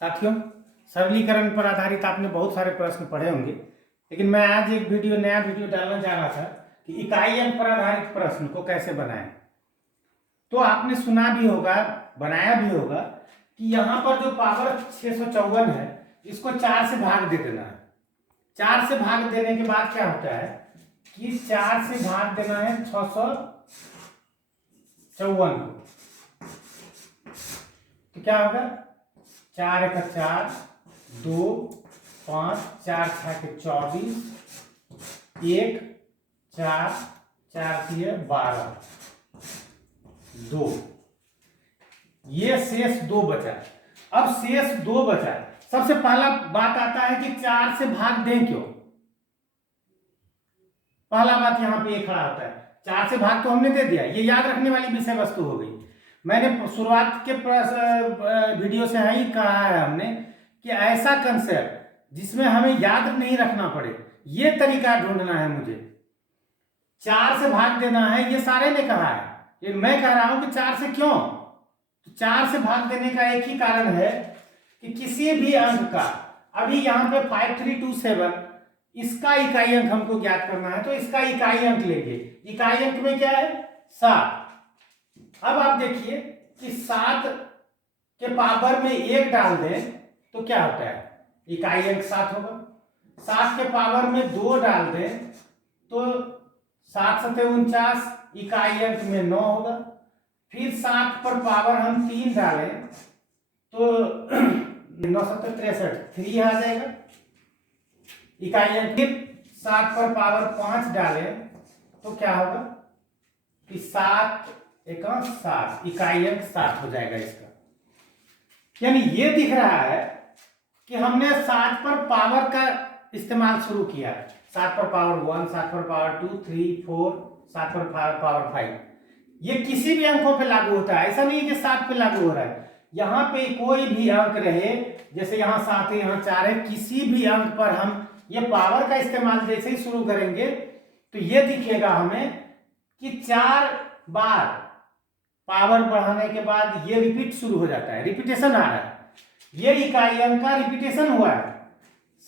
साथियों, सरलीकरण पर आधारित आपने बहुत सारे प्रश्न पढ़े होंगे, लेकिन मैं आज एक नया वीडियो डालना चाह रहा था कि इकाई अंक पर आधारित प्रश्न को कैसे बनाएं। तो आपने सुना भी होगा, बनाया भी होगा कि यहाँ पर जो पावर 654 है, इसको 4 से भाग दे देना है। 4 से भाग देने के बाद क्या होता है कि 4 से भाग देना है 654 को। तो क्या होगा, 4 एक 4, 2 5, 4 6 के 24, 1 4 4 3 12, 2। ये शेष 2 बचा। अब शेष 2 बचा, सबसे पहला बात आता है कि 4 से भाग दें क्यों। पहला बात यहां पे ये खड़ा होता है, 4 से भाग तो हमने दे दिया, ये याद रखने वाली विषय वस्तु हो गई। मैंने शुरुआत के वीडियो से ही कहा है हमने कि ऐसा कंसेप्ट जिसमें हमें याद नहीं रखना पड़े, ये तरीका ढूंढना है मुझे। 4 से भाग देना है, ये सारे ने कहा है, ये मैं कह रहा हूं कि 4 से क्यों। तो 4 से भाग देने का एक ही कारण है कि किसी भी अंक का, अभी यहां पे 5327, इसका इकाई अंक हमको ज्ञात करना है, तो इसका इकाई अंक लेंगे। इकाई अंक में क्या है, 7। अब आप देखिए कि 7 के पावर में 1 डाल दें तो क्या होता है, इकाई अंक 7 होगा। 7 के पावर में 2 डाल दें तो 7 7 49, इकाई अंक में 9 होगा। फिर 7 पर पावर हम 3 डालें तो 9 7 63, 3 आ जाएगा इकाई अंक। फिर 7 पर पावर 5 डालें तो क्या होगा कि 7 एक 7, इकाई अंक 7 हो जाएगा इसका। यानी ये दिख रहा है कि हमने 7 पर पावर का इस्तेमाल शुरू किया है। 7 पर पावर 1, 7 पर पावर 2, 3, 4, 7 पर पावर 5। ये किसी भी अंकों पे लागू होता है, ऐसा नहीं है कि 7 पे लागू हो रहा है। यहाँ पे कोई भी अंक रहे, जैसे यहाँ 7 है, यहाँ 4 है, किसी भी अंक पर हम ये पावर का इस्तेमाल जैसे ही शुरू करेंगे तो ये दिखेगा हमें कि 4 बार पावर बढ़ाने के बाद ये रिपीट शुरू हो जाता है, रिपीटेशन आ रहा है। ये इकाई अंक का रिपीटेशन हुआ है।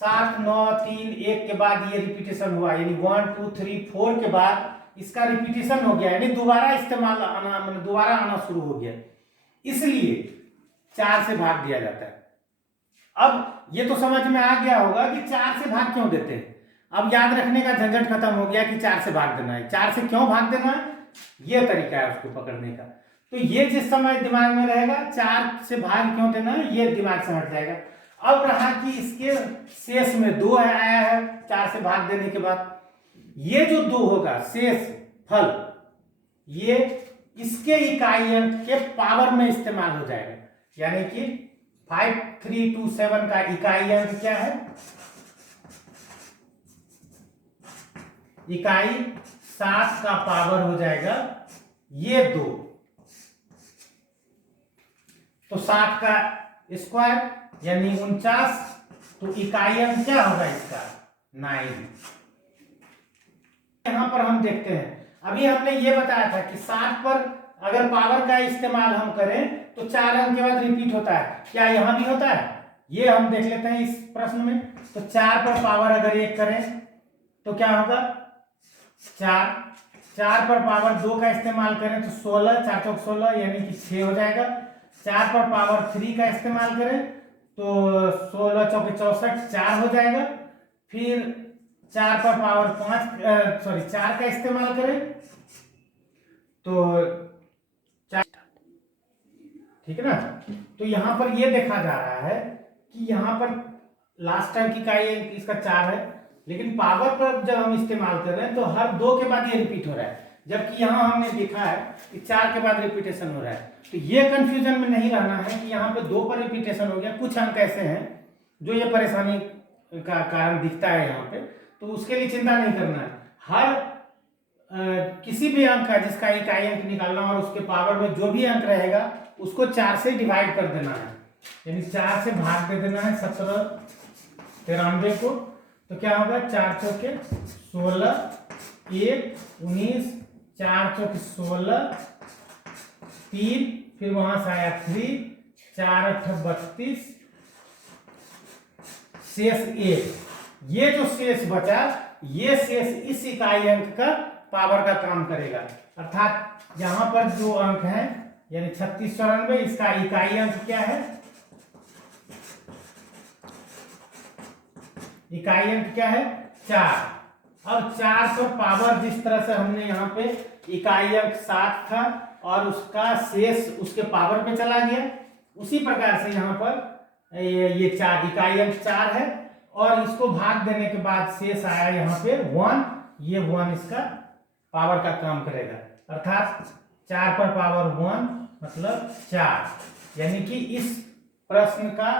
7 9 3 1 के बाद ये रिपीटेशन हुआ, यानी 1 2 3 4 के बाद इसका रिपीटेशन हो गया, यानी दोबारा इस्तेमाल आना, मतलब दोबारा आना शुरू हो गया। इसलिए 4 से भाग दिया जाता है। अब ये तो समझ में आ गया होगा कि 4 से भाग क्यों देते हैं। अब याद रखने का झंझट खत्म हो गया कि 4 से भाग देना है, 4 से क्यों भाग देना है, ये तरीका है उसको पकड़ने का। तो ये जिस समय दिमाग में रहेगा 4 से भाग क्यों देना है, ये दिमाग से हट जाएगा। अब रहा कि इसके शेष में 2 है, आया है 4 से भाग देने के बाद, ये जो 2 होगा शेष फल, ये इसके इकाई अंक के पावर में इस्तेमाल हो जाएगा। यानी कि 5327 का इकाई अंक क्या है, इकाई 7 का पावर हो जाएगा ये 2। तो 7 का स्क्वायर यानी 49, तो इकाई अंक क्या होगा इसका, 9। यहां पर हम देखते हैं, अभी हमने ये बताया था कि 7 पर अगर पावर का इस्तेमाल हम करें तो 4 अंक के बाद रिपीट होता है। क्या यहां भी होता है, ये हम देख लेते हैं इस प्रश्न में। तो 4 पर पावर अगर 1 करें तो क्या होगा, 4 पर पावर 2 का इस्तेमाल करें तो 16, 4 चौक 16 यानी कि 6 हो जाएगा। 4 पर पावर 3 का इस्तेमाल करें तो 16 चौक 64, 4 हो जाएगा। फिर 4 पर पावर 4 का इस्तेमाल करें तो 4, ठीक है ना। तो यहां पर यह देखा जा रहा है कि यहां पर लास्ट टाइम की इकाई इसका 4 है, लेकिन पावर पर जब हम इस्तेमाल कर रहे हैं तो हर 2 के बाद ये रिपीट हो रहा है, जबकि यहां हमने देखा है कि 4 के बाद रिपीटेशन हो रहा है। तो ये कंफ्यूजन में नहीं रहना है कि यहाँ पे 2 पर रिपीटेशन हो गया। कुछ अंक ऐसे हैं जो ये परेशानी का कारण दिखता है यहाँ पे, तो उसके लिए चिंता नहीं करना है। हर किसी भी अंक का जिसका इकाई अंक निकालना और उसके पावर में जो भी अंक रहेगा उसको 4 से डिवाइड कर देना है, यानी 4 से भाग दे देना है 1793 को। तो क्या होगा, 4 चौके 16, 1 19, 4 चौके 16, 3, फिर वहां से आया 3, 4 8 32, शेष 1, ये जो शेष बचा, ये शेष इस इकाई अंक का पावर का काम करेगा। अर्थात यहां पर जो अंक है यानी 3694, इसका इकाई अंक क्या है, इकाई अंक क्या है 4। अब 4 पर पावर, जिस तरह से हमने यहाँ पे इकाई अंक 7 था और उसका शेष उसके पावर पे चला गया, उसी प्रकार से यहाँ पर ये 4 इकाई अंक 4 है और इसको भाग देने के बाद शेष आया यहाँ पे 1, ये 1 इसका पावर का काम करेगा। अर्थात 4 पर पावर 1 मतलब 4, यानी कि इस प्रश्न का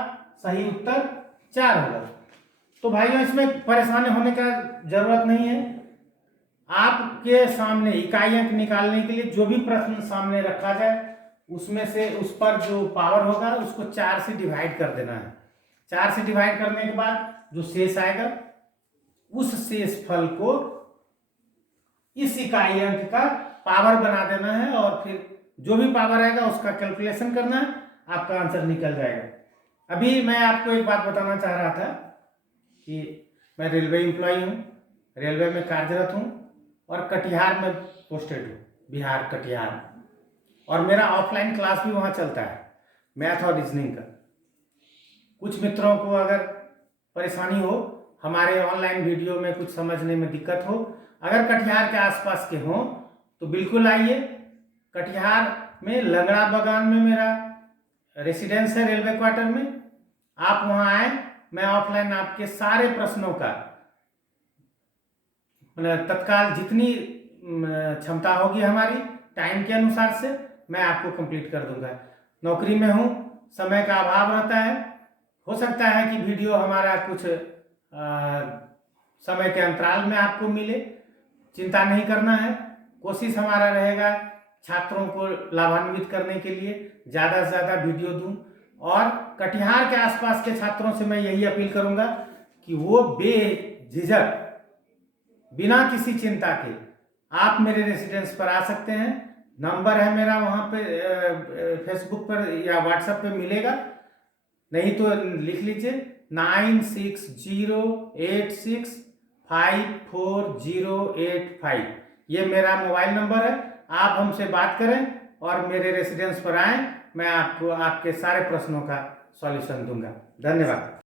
सही उत्तर 4 होगा। तो भाइयों इसमें परेशानी होने का जरूरत नहीं है। आपके सामने इकाई अंक निकालने के लिए जो भी प्रश्न सामने रखा जाए उसमें से उस पर जो पावर होगा उसको 4 से डिवाइड कर देना है। 4 से डिवाइड करने के बाद जो शेष आएगा उस शेष फल को इस इकाई अंक का पावर बना देना है और फिर जो भी पावर आएगा उसका कैलकुलेशन करना है, आपका आंसर निकल जाएगा। अभी मैं आपको एक बात बताना चाह रहा था कि मैं रेलवे एम्प्लॉय हूँ, रेलवे में कार्यरत हूँ और कटिहार में पोस्टेड हूँ, बिहार कटिहार, और मेरा ऑफलाइन क्लास भी वहाँ चलता है मैथ और रीजनिंग का। कुछ मित्रों को अगर परेशानी हो, हमारे ऑनलाइन वीडियो में कुछ समझने में दिक्कत हो, अगर कटिहार के आसपास के हों तो बिल्कुल आइए। कटिहार में लंगड़ा बागान में मेरा रेसिडेंस है रेलवे क्वार्टर में, आप वहाँ आए, मैं ऑफलाइन आपके सारे प्रश्नों का तत्काल जितनी क्षमता होगी हमारी टाइम के अनुसार से मैं आपको कंप्लीट कर दूंगा। नौकरी में हूँ, समय का अभाव रहता है, हो सकता है कि वीडियो हमारा कुछ समय के अंतराल में आपको मिले, चिंता नहीं करना है। कोशिश हमारा रहेगा छात्रों को लाभान्वित करने के लिए ज़्यादा से ज़्यादा वीडियो दूं और कटिहार के आसपास के छात्रों से मैं यही अपील करूंगा कि वो बेझिझक बिना किसी चिंता के आप मेरे रेसिडेंस पर आ सकते हैं। नंबर है मेरा वहाँ पे फेसबुक पर या व्हाट्सएप पे मिलेगा, नहीं तो लिख लीजिए 9608654085, ये मेरा मोबाइल नंबर है। आप हमसे बात करें और मेरे रेसिडेंस पर आएँ, मैं आपको आपके सारे प्रश्नों का सॉल्यूशन दूंगा। धन्यवाद।